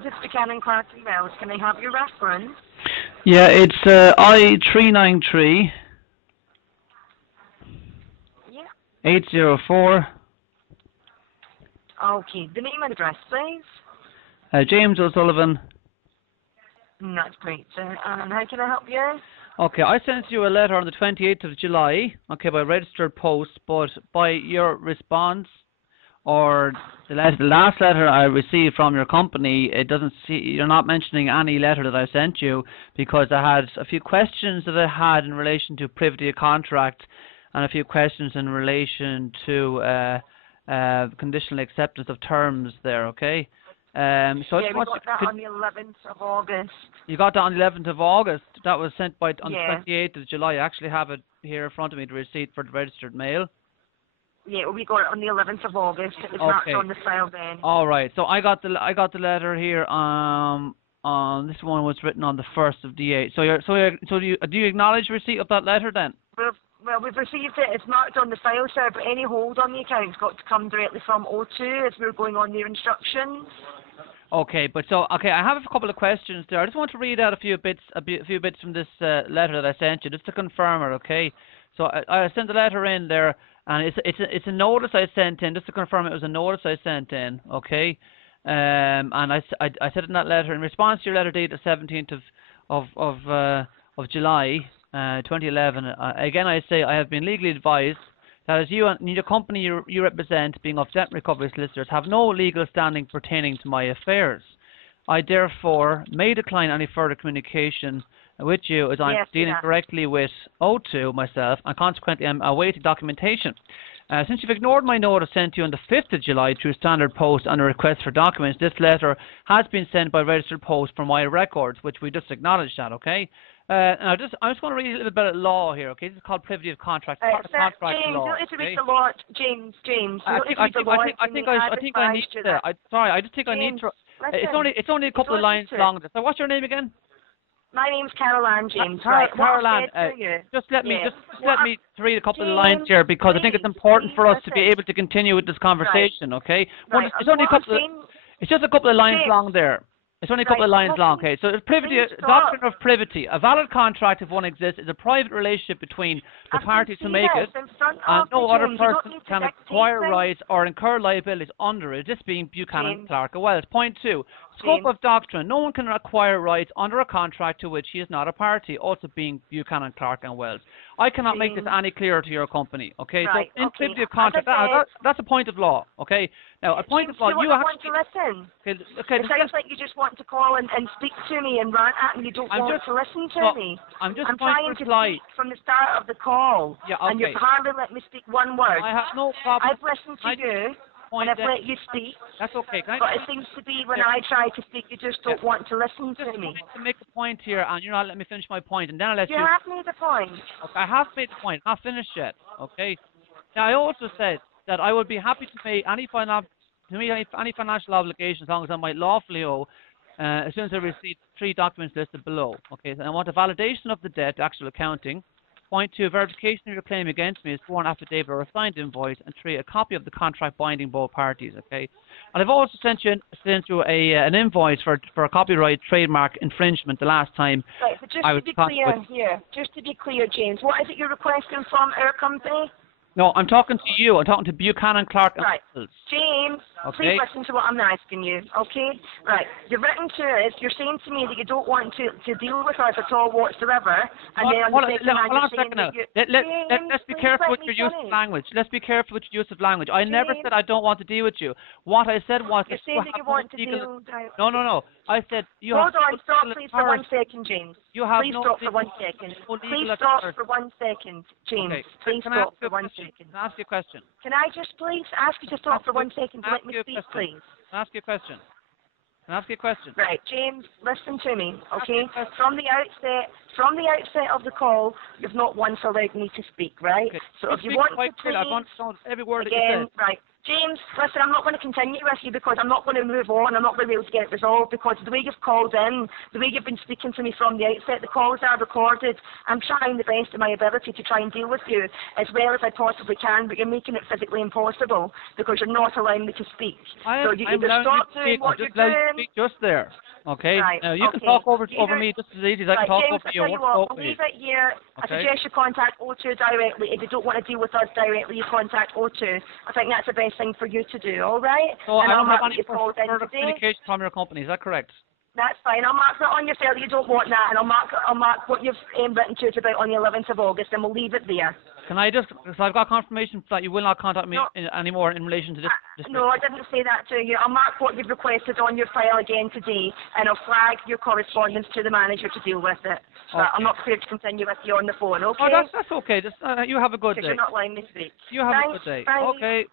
Details of Buchanan Clark and Wells. Can I have your reference? Yeah, it's I393 Yeah. 804. Okay. The name and address, please. James O'Sullivan. That's great, sir. And how can I help you? Okay, I sent you a letter on the 28th of July, okay, by registered post, but by your response, or the last letter I received from your company, it doesn't see, you're not mentioning any letter that I sent you, because I had a few questions that I had in relation to privity of contract, and a few questions in relation to conditional acceptance of terms there, okay? So Yeah, I we just want got that on the 11th of August. You got that on the 11th of August. That was sent on Yeah. the 28th of July. I actually have it here in front of me, the receipt for the registered mail. Yeah, we got it on the 11th of August. It was Okay. not on the file then. All right. So I got the letter here. This one was written on the 1st of the 8th. So do you acknowledge receipt of that letter then? We've received it. It's marked on the file, sir, but any hold on the account's got to come directly from O2 as we're going on their instructions. Okay, I have a couple of questions there. I just want to read out a few bits from this letter that I sent you, just to confirm it. Okay, so I sent the letter in there, and it's a notice I sent in, just to confirm it was a notice I sent in. Okay, and I said in that letter, in response to your letter dated the 17th of July, 2011. Again, I say I have been legally advised that as you and your company you represent, being of debt recovery solicitors, have no legal standing pertaining to my affairs. I therefore may decline any further communication with you, as I'm dealing directly with O2 myself, and consequently I'm awaiting documentation. Since you've ignored my notice sent to you on the 5th of July through standard post and a request for documents, this letter has been sent by registered post for my records, which we just acknowledged that, okay? And I'm just going to read a little bit of law here, okay? This is called privity of contract. James, Contract you law. don't need to read the law, James. I think I need to. Sorry, I just think I need to. It's only a couple of lines long. So what's your name again? My name's Caroline, James. Caroline, just let me read a couple of lines here, because I think it's important for us to be able to continue with this conversation, okay? Well, it's only a couple of, it's just a couple of lines long there. It's only a couple of lines long, okay? So it's privity, doctrine of privity. A valid contract, if one exists, is a private relationship between the parties who make it, and no other person can acquire rights or incur liabilities under it, this being Buchanan, Clark, and Wells. Point 2, scope of doctrine. No one can acquire rights under a contract to which he is not a party, also being Buchanan, Clark, and Wells. I cannot make this any clearer to your company, okay? So in privity of contract, that's a point of law, okay? Now, a point of law, you have to listen. Okay, it sounds like you just want to call and speak to me and rant at me. You don't want to listen to me. I'm trying to speak from the start of the call, and you hardly let me speak one word. I have no problem. I've listened to you, and I've let you speak. That's okay. But it seems to be when I try to speak, you just don't want to listen to me. To make a point here, and you're not letting me finish my point, and then I'll let you. You have made a point. Okay, I have made a point. Not finished yet. Okay. Now, I also said that I would be happy to pay any financial obligations as long as I might lawfully owe, as soon as I receive 3 documents listed below. Okay, so I want a validation of the debt, actual accounting. Point 2, verification of your claim against me is sworn affidavit or a signed invoice, and 3, a copy of the contract binding both parties. Okay, and I've also sent you an invoice for a copyright trademark infringement the last time. Right, but just to be clear here, just to be clear, James, what is it you're requesting from our company? No, I'm talking to you. I'm talking to Buchanan, Clark, and Wells. James, please listen to what I'm asking you, okay? Right, you've written to us, you're saying to me that you don't want to deal with us at all whatsoever, and let's be careful with your use of language. Let's be careful with your use of language. I never said I don't want to deal with you. What I said was... You're saying that you want to deal... No. I said you Hold on, stop please for 1 second, James. Please stop for 1 second. Please stop for 1 second, James. Please stop for 1 second. Can I ask you a question? Can I just please ask you to stop for 1 second to let me speak, please? Can I ask you a question? Can I ask you a question? Right, James, listen to me, okay? From the outset of the call, you've not once allowed me to speak, right? Okay. So if you want to please, I want to know every word again, that you said. Right, James, listen, I'm not going to continue with you because I'm not going to move on. I'm not going to be able to get it resolved because the way you've called in, the way you've been speaking to me from the outset, the calls are recorded. I'm trying the best of my ability to try and deal with you as well as I possibly can, but you're making it physically impossible because you're not allowing me to speak. So you either stop doing what you're doing. Just there. Okay. Right, Now you can talk over me just as easy as I can talk James, over you. I tell you what, we'll leave it here. Okay. I suggest you contact O2 directly. If you don't want to deal with us directly, you contact O2. I think that's the best thing for you to do, all right? So and I don't have mark any further today. communication from your company, is that correct? That's fine. I'll mark that on your file that you don't want that, and I'll mark what you've written to us about on the 11th of August, and we'll leave it there. Can I just, because I've got confirmation that you will not contact me anymore in relation to this. No, I didn't say that to you. I'll mark what you've requested on your file again today, and I'll flag your correspondence to the manager to deal with it. Okay. I'm not prepared to continue with you on the phone, okay? Oh, that's okay. Just, you have a good day. Because you're not letting me speak. You have a good day. Bye. Okay.